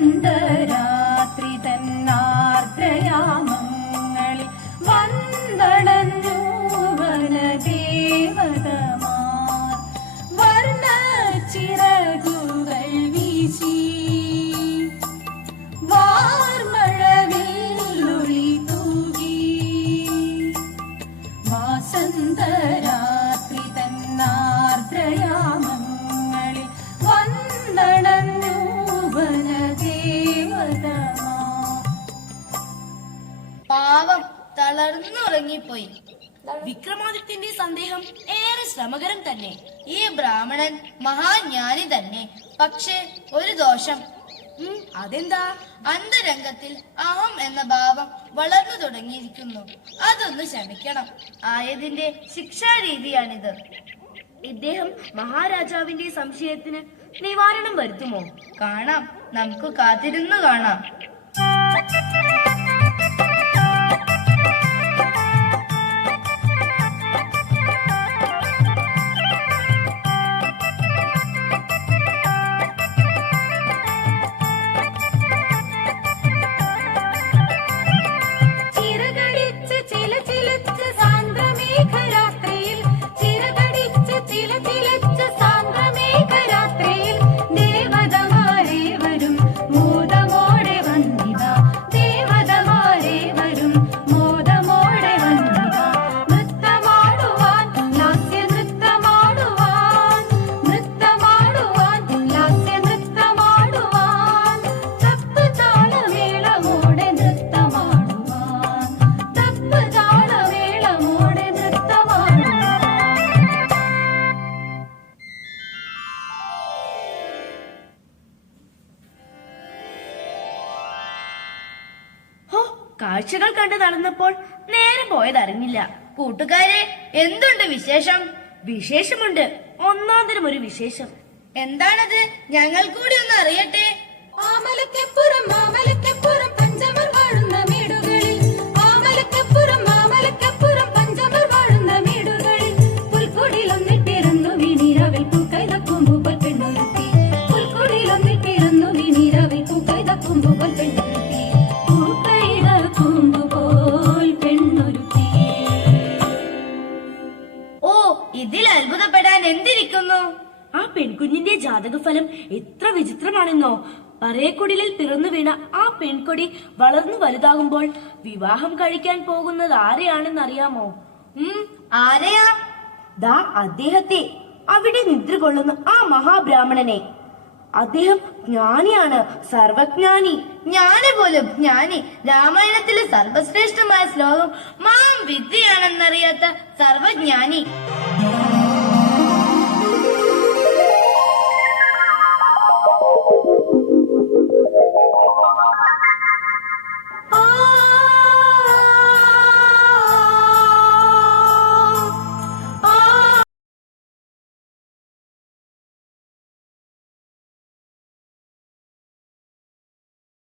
അന്ധരാത്രി തന്നാർദ്രയാമങ്ങളിൽ വന്നടഞ്ഞു വനദേവതമാർ വർണ ചിറകുകൾ വീശി ഉറങ്ങിപ്പോയി വിക്രമാദിത്യന്റെ സന്ദേഹം ഏറെ ശ്രമകരം തന്നെ. ഈ ബ്രാഹ്മണൻ മഹാജ്ഞാനി തന്നെ. പക്ഷേ ഒരു ദോഷം. അതെന്താ? അന്തരംഗത്തിൽ അഹം എന്ന ഭാവം വളർന്നു തുടങ്ങിയിരിക്കുന്നു. അതൊന്ന് ശമിക്കണം ആയതിന്റെ ശിക്ഷാരീതിയാണിത്. ഇദ്ദേഹം മഹാരാജാവിന്റെ സംശയത്തിന് നിവാരണം വരുത്തുമോ? കാണാം. നമുക്ക് കാത്തിരുന്നു കാണാം. കാഴ്ചകൾ കണ്ട് നടന്നപ്പോൾ നേരം പോയതറിഞ്ഞില്ല. കൂട്ടുകാരെ എന്തുണ്ട് വിശേഷം? വിശേഷമുണ്ട്. ഒന്നാന്തരം ഒരു വിശേഷം. എന്താണത്? ഞങ്ങൾ കൂടി ഒന്ന് അറിയട്ടെ. മാമലക്കപ്പുറം. ആ പെൺകുഞ്ഞിന്റെ ജാതകഫലം എത്ര വിചിത്രമാണെന്നോ പറയക്കുടിലിൽ പിറന്നു വീണ ആ പെൺകൊടി വളർന്നു വലുതാകുമ്പോൾ വിവാഹം കഴിക്കാൻ പോകുന്നത് ആരെയാണെന്നറിയാമോ? ആരെയാ? ദാ അദ്ദേഹത്തെ. അവിടെ നിദ്ര കൊള്ളുന്ന ആ മഹാബ്രാഹ്മണനെ. അദ്ദേഹം ജ്ഞാനിയാണ് സർവജ്ഞാനി. ജ്ഞാനി പോലും ജ്ഞാനി രാമായണത്തിലെ സർവശ്രേഷ്ഠമായ ശ്ലോകം മാം വിദ്യയാണെന്നറിയാത്ത സർവജ്ഞാനി.